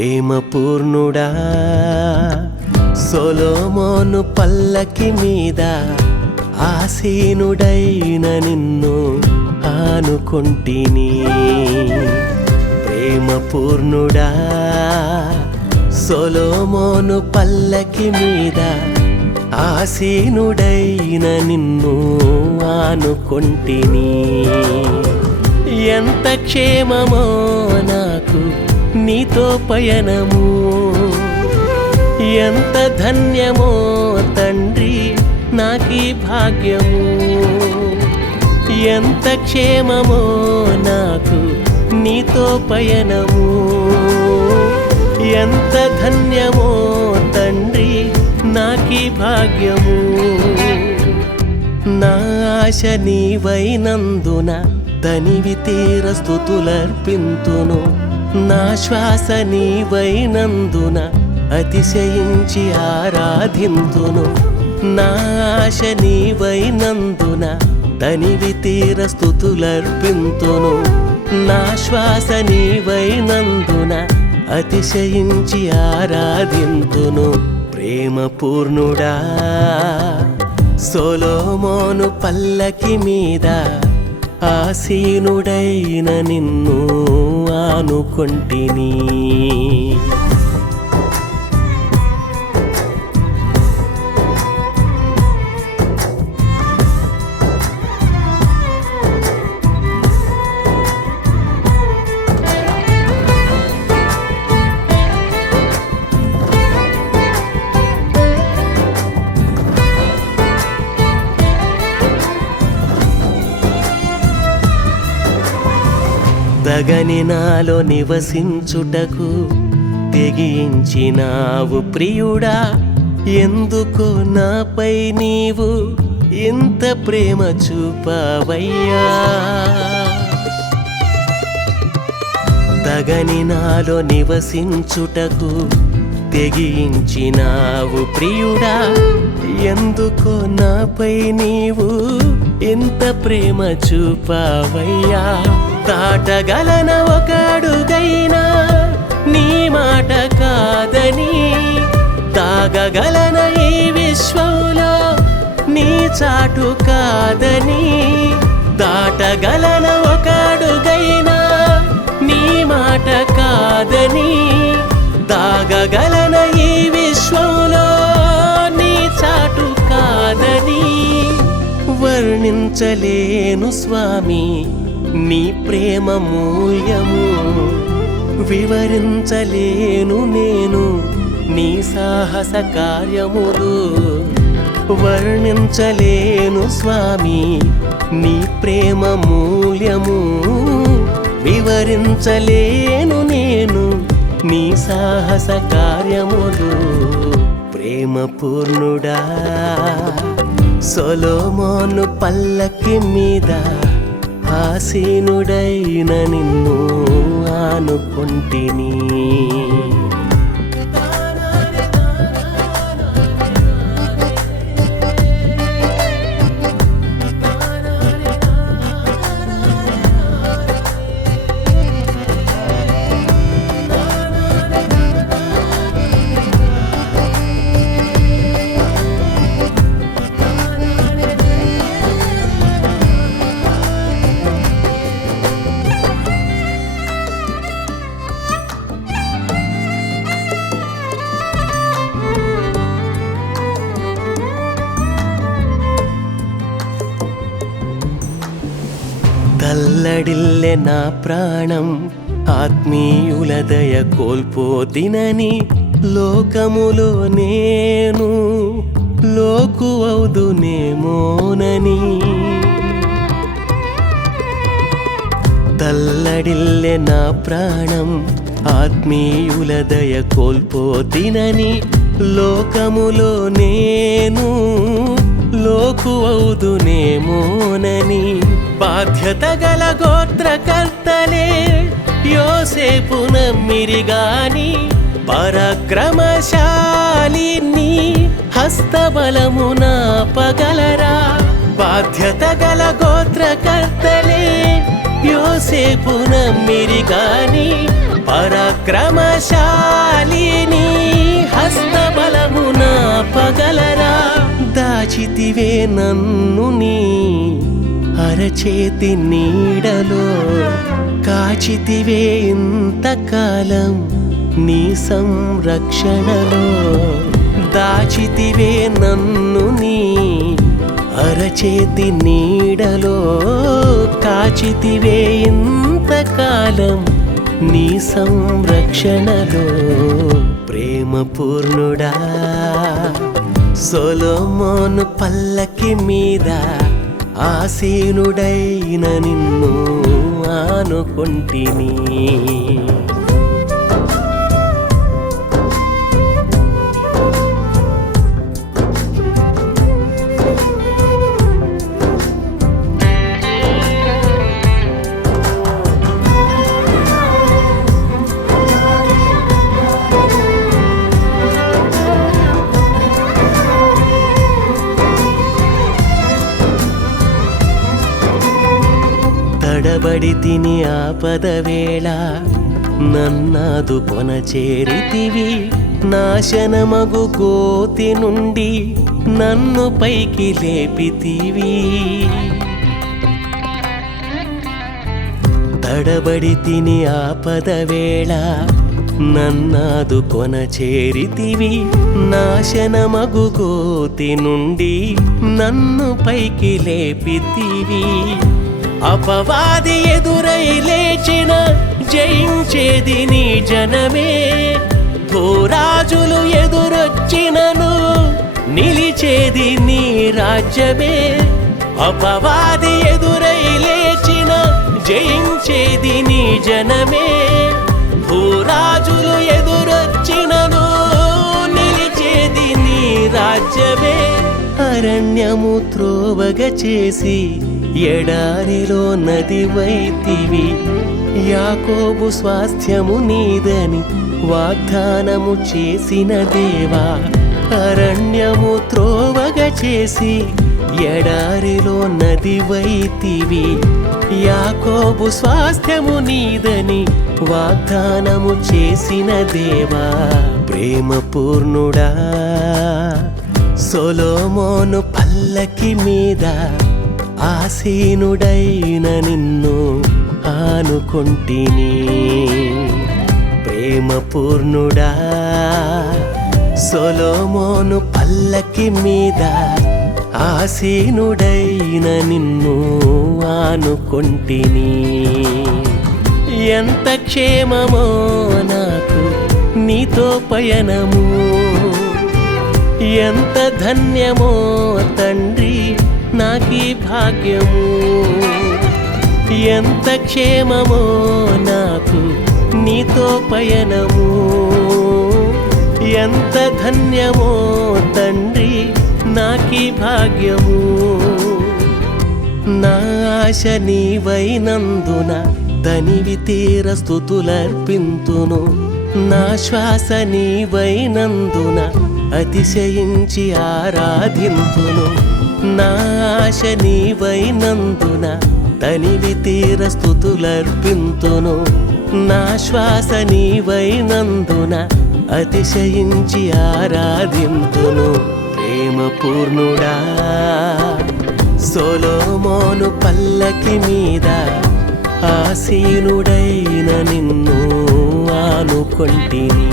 ప్రేమ పూర్ణుడా సొలొమోను పల్లకి మీద ఆసీనుడైన నిన్ను ఆనుకొంటిని. ప్రేమ పూర్ణుడా సొలొమోను పల్లకి మీద ఆసీనుడైన నిన్ను ఆనుకొంటిని. ఎంత క్షేమమో నాకు నీతో పయనము, ఎంత ధన్యమో తండ్రి నాకీ భాగ్యము. ఎంత క్షేమమో నాకు నీతో పయనము, ఎంత ధన్యమో తండ్రి నాకీ భాగ్యము. నా ఆశ నీవైనందున తనివి తీర స్తుతులర్పింతును. నా శ్వాస నీవైనందున అతిశయించి ఆరాధింతును. నా ఆశ నీవైనందున తనివి తీర స్తుతులర్పింతును. నా శ్వాస నీవైనందున అతిశయించి ఆరాధింతును. ప్రేమ పూర్ణుడా సొలొమోను పల్లకి మీద ఆసీనుడైన నిన్ను ఆనుకొంటిని. తగని నాలో నివసించుటకు తెగించినావు ప్రియుడా. ఎందుకో నాపై నీవు ఇంత ప్రేమ చూపావయ్యా. తగని నాలో నివసించుటకు తెగించినావు ప్రియుడా. ఎందుకో నాపై నీవు ఇంత ప్రేమ చూపావయ్యా. దాటగలన ఒక అడుగైనా నీ మాట కాదని, తాగగలన ఈ విశ్వంలో నీ చాటు కాదని. దాటగలన ఒక అడుగైనా నీ మాట కాదని, తాగగలన ఈ విశ్వంలో నీ చాటు కాదని. వర్ణించలేను స్వామి నీ ప్రేమ మూల్యము, వివరించలేను నేను నీ సాహస కార్యములు. వర్ణించలేను స్వామి నీ ప్రేమ మూల్యము, వివరించలేను నేను నీ సాహస కార్యములు. ప్రేమ పూర్ణుడా సొలొమోను పల్లకి మీద ఆసీనుడైన నిన్ను ఆనుకొంటిని. తల్లడిల్లె నా ప్రాణం ఆత్మీయుల దయ కోల్పోతినని, లోకములో నేను లోకువౌదునేమోనని. తల్లడిల్లె నా ప్రాణం ఆత్మీయుల దయ కోల్పోతినని, లోకములో నేను లోకువౌదునేమోనని. బాధ్యత గల గోత్రకర్తలే యోసేపు నమ్మిరిగాని, పరాక్రమశాలిని హస్తబలము నాపగలరా. బాధ్యత గల గోత్రకర్తలే యోసేపు నమ్మిరి గాని పరాక్రమశాలిని హస్తబలము నాపగలరా దాచితివే నన్ను నీ అరచేతి నీడలో కాచితివే ఇంతకాలం నీ సంరక్షణలో దాచితివే నన్ను నీ అరచేతి నీడలో కాచితివే ఇంతకాలం నీ సంరక్షణలో ప్రేమ పూర్ణుడా సొలొమోను పల్లకి మీద ఆసీనుడైన నిన్ను ఆనుకొంటిని తడబడి తిని ఆపదవేళ నన్నాదు కొన చేరితివి నాశనమగు గోతి నుండి నన్ను పైకి లేపితివి తడబడి తిని ఆపదవేళ నన్నాదు కొన చేరితివి నాశనమగు గోతి నుండి నన్ను పైకి లేపితివి అపవాది ఎదురై లేచిన జయించేది నీ జనమే భూరాజులు ఎదురొచ్చినను నిలిచేది నీ రాజ్యమే అపవాది ఎదురై లేచిన జయించేది నీ జనమే భూరాజులు ఎదురొచ్చినను నిలిచేది నీ రాజ్యమే అరణ్యము త్రోవగ చేసి ఎడారిలో నది వైతివి యాకోబు స్వాస్థ్యము నీదని వాగ్దానము చేసిన దేవా అరణ్యము త్రోవగ చేసి ఎడారిలో నది వైతివి యాకోబు స్వాస్థ్యము నీదని వాగ్దానము చేసిన దేవా ప్రేమ పూర్ణుడా సొలొమోను పల్లకి మీద ఆసీనుడైన నిన్ను ఆనుకొంటిని ప్రేమ పూర్ణుడా సొలొమోను పల్లకి మీద ఆసీనుడైన నిన్ను ఆనుకొంటిని ఎంత క్షేమమో నాకు నీతో పయనము ఎంత ధన్యమో తండ్రి నాకీ భాగ్యము ఎంత క్షేమమో నాకు నీతో పయనము ఎంత ధన్యమో తండ్రి నాకీ భాగ్యము నా ఆశ నీవైనందున తనివి తీర స్తుతులర్పింతును నా శ్వాస నీవైనందున అతిశయించి ఆరాధింతును నా ఆశ నీవైనందున తనివి తీర స్తుతులర్పింతును నా శ్వాస నీవైనందున అతిశయించి ఆరాధింతును ప్రేమ పూర్ణుడా సొలొమోను పల్లకి మీద ఆసీనుడైన నిన్ను ఆనుకొంటిని